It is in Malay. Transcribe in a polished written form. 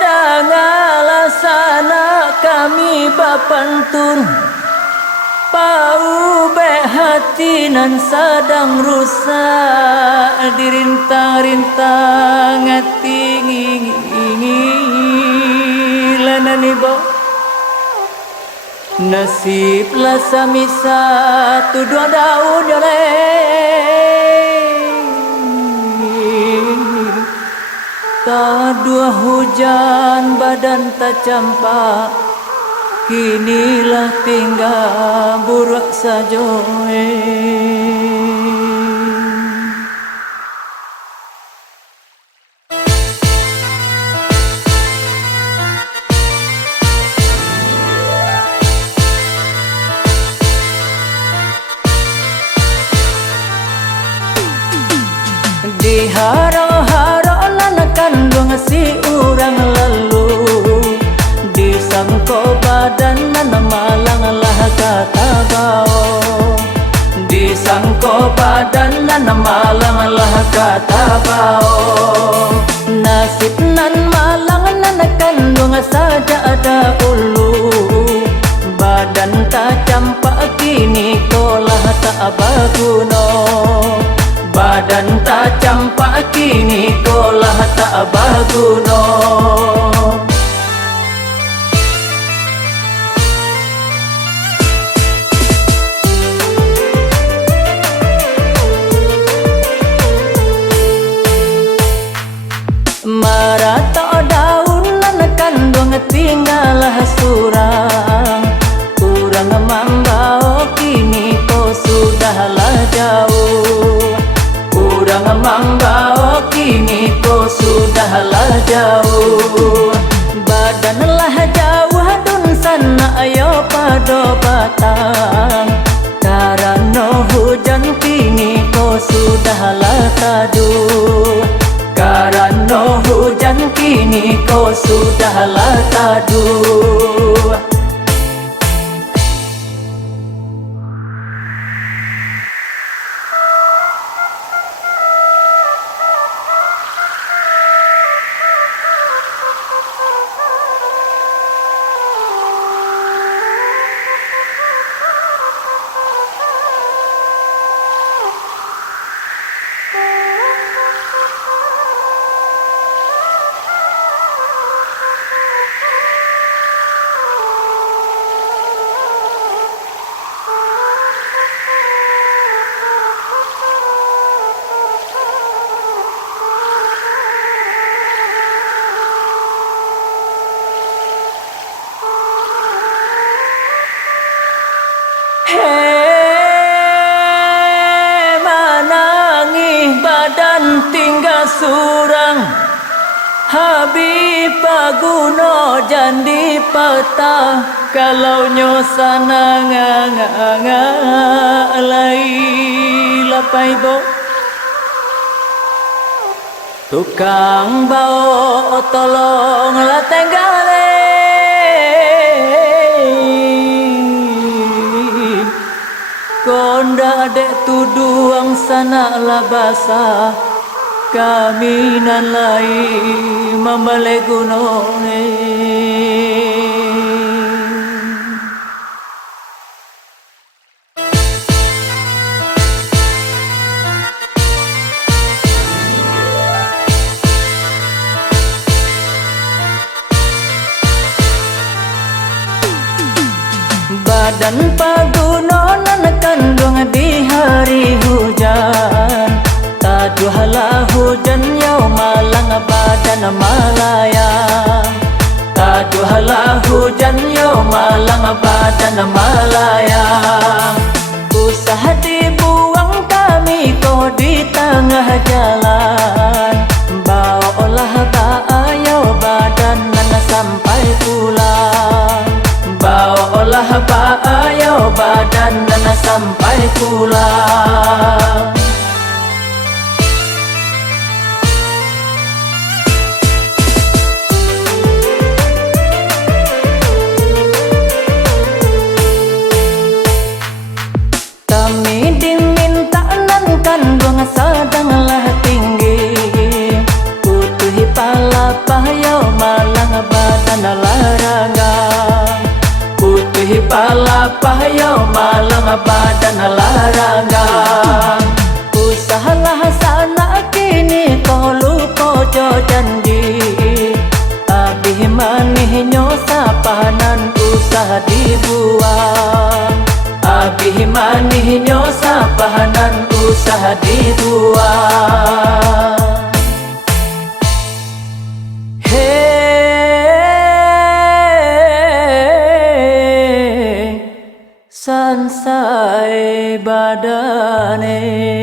Dangala sana kami bapantun, pau be hati nan sadang rusak, dirintang-rintang hati ngilanani bo. Nasib lah samisa tuduang daun tak dua hujan badan tak campak, kinilah tinggal burak saja. Di haro-haro lanakan dong si urang lalu, disangko badan nan malang lah kata bau, disangko badan nan malang lah kata bau. Nasib nan malang lanakan dong saja ada ulu, badan tak campak kini kolah tak baguno, badan tak campak kini kolah tak baguno. Marata daun lanakan dong tinggalah surang, kurang mambao kini ko sudahlah jauh, kurang mambao kini ko sudahlah jauh. Badanlah jauh dun sana ayo pado batang, karena hujan kini ko sudahlah taduh, karena hujan kini ko sudahlah taduh. Manangi badan tinggal surang, Habib paguno jandi patah, kalau nyosana ngalai lapai bo. Tukang bau tolong lah tenggale, konda dek tuduang sana lah basah, kami nan lai membale gunung. Badan pagunonan kandung di hari hujan, taduhlah hujan yau malang badan malayang, taduhlah hujan yau malang badan malayang. Usaha dibuang kami kau di tengah jalan, bawalah baayau badan sampai pulang, bawalah baayau badan sampai pulang. manih-manihnya sapahanan usaha dua. Hey, sansai badane.